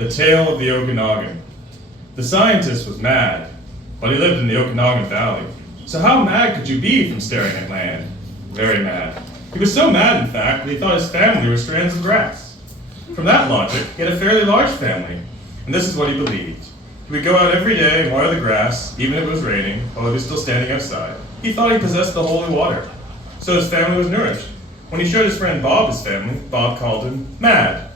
The Tale of the Okanagan. The scientist was mad, but he lived in the Okanagan Valley. So how mad could you be from staring at land? Very mad. He was so mad, in fact, that he thought his family were strands of grass. From that logic, he had a fairly large family, and this is what he believed. He would go out every day and water the grass, even if it was raining, while he was still standing outside. He thought he possessed the holy water. So his family was nourished. When he showed his friend Bob his family, Bob called him mad.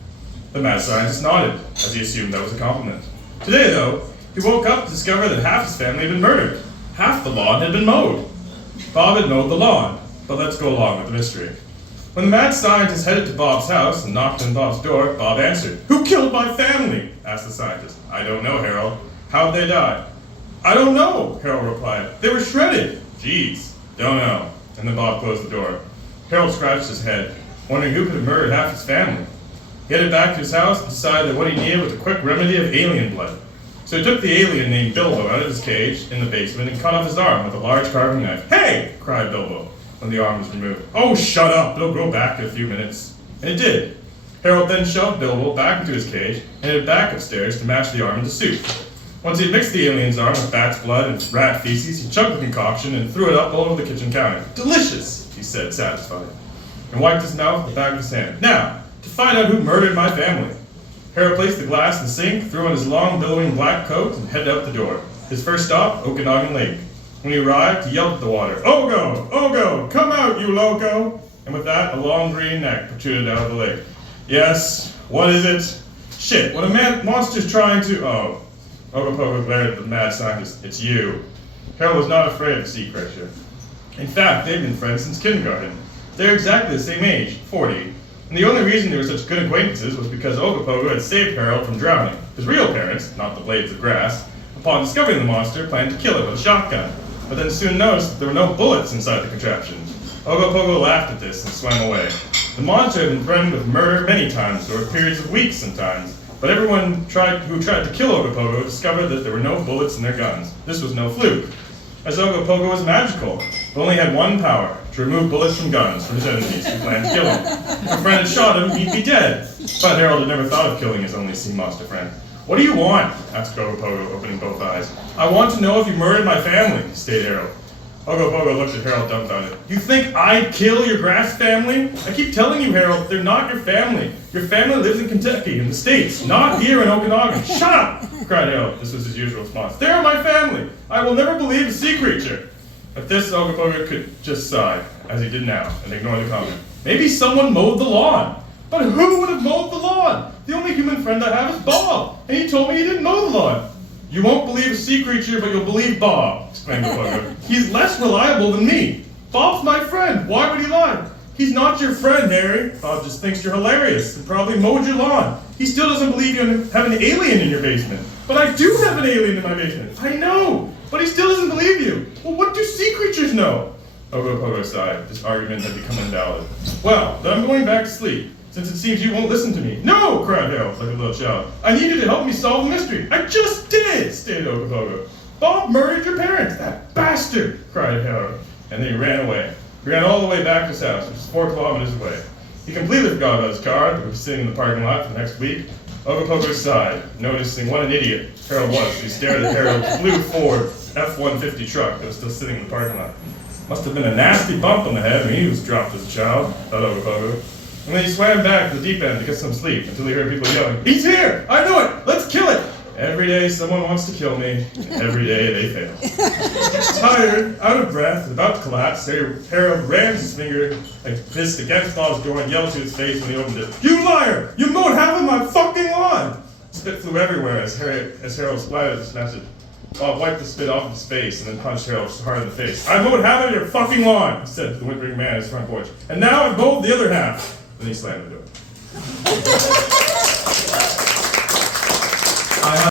The mad scientist nodded, as he assumed that was a compliment. Today, though, he woke up to discover that half his family had been murdered. Half the lawn had been mowed. Bob had mowed the lawn, but let's go along with the mystery. When the mad scientist headed to Bob's house and knocked on Bob's door, Bob answered. "Who killed my family?" asked the scientist. "I don't know, Harold." "How'd they die?" "I don't know," Harold replied. "They were shredded." "Geez, don't know." And then Bob closed the door. Harold scratched his head, wondering who could have murdered half his family. He headed back to his house and decided that what he needed was a quick remedy of alien blood. So he took the alien named Bilbo out of his cage in the basement and cut off his arm with a large carving knife. "Hey!" cried Bilbo when the arm was removed. "Oh, shut up! It'll grow back in a few minutes." And it did. Harold then shoved Bilbo back into his cage and headed back upstairs to mash the arm into soup. Once he had mixed the alien's arm with bat's blood and rat feces, he chugged the concoction and threw it up all over the kitchen counter. "Delicious!" he said, satisfied, and wiped his mouth with the back of his hand. "Now, to find out who murdered my family." Harold placed the glass in the sink, threw on his long, billowing black coat, and headed out the door. His first stop, Okanagan Lake. When he arrived, he yelled at the water, "Ogo! Ogo! Come out, you loco!" And with that, a long green neck protruded out of the lake. "Yes, what is it?" "Shit, what a monster's trying to..." "Oh." Ogopogo glared at the mad scientist. "It's you." Harold was not afraid of sea creature. In fact, they'd been friends since kindergarten. They're exactly the same age, 40. And the only reason they were such good acquaintances was because Ogopogo had saved Harold from drowning. His real parents, not the blades of grass, upon discovering the monster, planned to kill it with a shotgun, but then soon noticed that there were no bullets inside the contraption. Ogopogo laughed at this and swam away. The monster had been threatened with murder many times, over periods of weeks sometimes, but everyone who tried to kill Ogopogo discovered that there were no bullets in their guns. This was no fluke, as Ogopogo was magical, but only had one power, to remove bullets from guns from his enemies who planned to kill him. If a friend had shot him, he'd be dead. But Harold had never thought of killing his only sea monster friend. "What do you want?" asked Ogopogo, opening both eyes. "I want to know if you murdered my family," stated Harold. Ogopogo looked at Harold dumbfounded. "You think I'd kill your grass family? I keep telling you, Harold, they're not your family. Your family lives in Kentucky, in the States, not here in Okanagan." "Shut up!" cried Harold. This was his usual response. "They're my family. I will never believe a sea creature." At this, Ogopogo could just sigh, as he did now, and ignore the comment. "Maybe someone mowed the lawn." "But who would have mowed the lawn? The only human friend I have is Bob, and he told me he didn't mow the lawn." "You won't believe a sea creature, but you'll believe Bob," exclaimed Ogopogo. "He's less reliable than me. Bob's my friend. Why would he lie?" "He's not your friend, Harry. Bob just thinks you're hilarious and probably mowed your lawn. He still doesn't believe you have an alien in your basement." "But I do have an alien in my basement." "I know, but he still doesn't believe you." "Well, what do sea creatures know?" Ogopogo sighed. This argument had become invalid. "Well, then I'm going back to sleep, since it seems you won't listen to me." "No!" cried Harold, like a little child. "I need you to help me solve the mystery." "I just did!" stated Ogopogo. "Bob murdered your parents." "That bastard!" cried Harold, and then he ran away. He ran all the way back to his house, which is 4 kilometers away. He completely forgot about his car that would be sitting in the parking lot for the next week. Ogopogo sighed, noticing what an idiot Harold was. He stared at Harold's blue Ford F-150 truck that was still sitting in the parking lot. Must have been a nasty bump on the head when he was dropped as a child, thought Ogopogo. And then he swam back to the deep end to get some sleep until he heard people yelling, "He's here! I knew it! Let's kill it!" Every day someone wants to kill me, and every day they fail. Tired, out of breath, and about to collapse, Harold rammed his finger like fist against Bob's door and yelled to his face when he opened it, "You liar! You mowed half of my fucking lawn!" Spit flew everywhere as Harold splattered his message. Bob wiped the spit off his face and then punched Harold hard in the face. "I mowed half of your fucking lawn," he said to the whimpering man at his front porch. "And now I've mowed the other half." Then he slammed the door.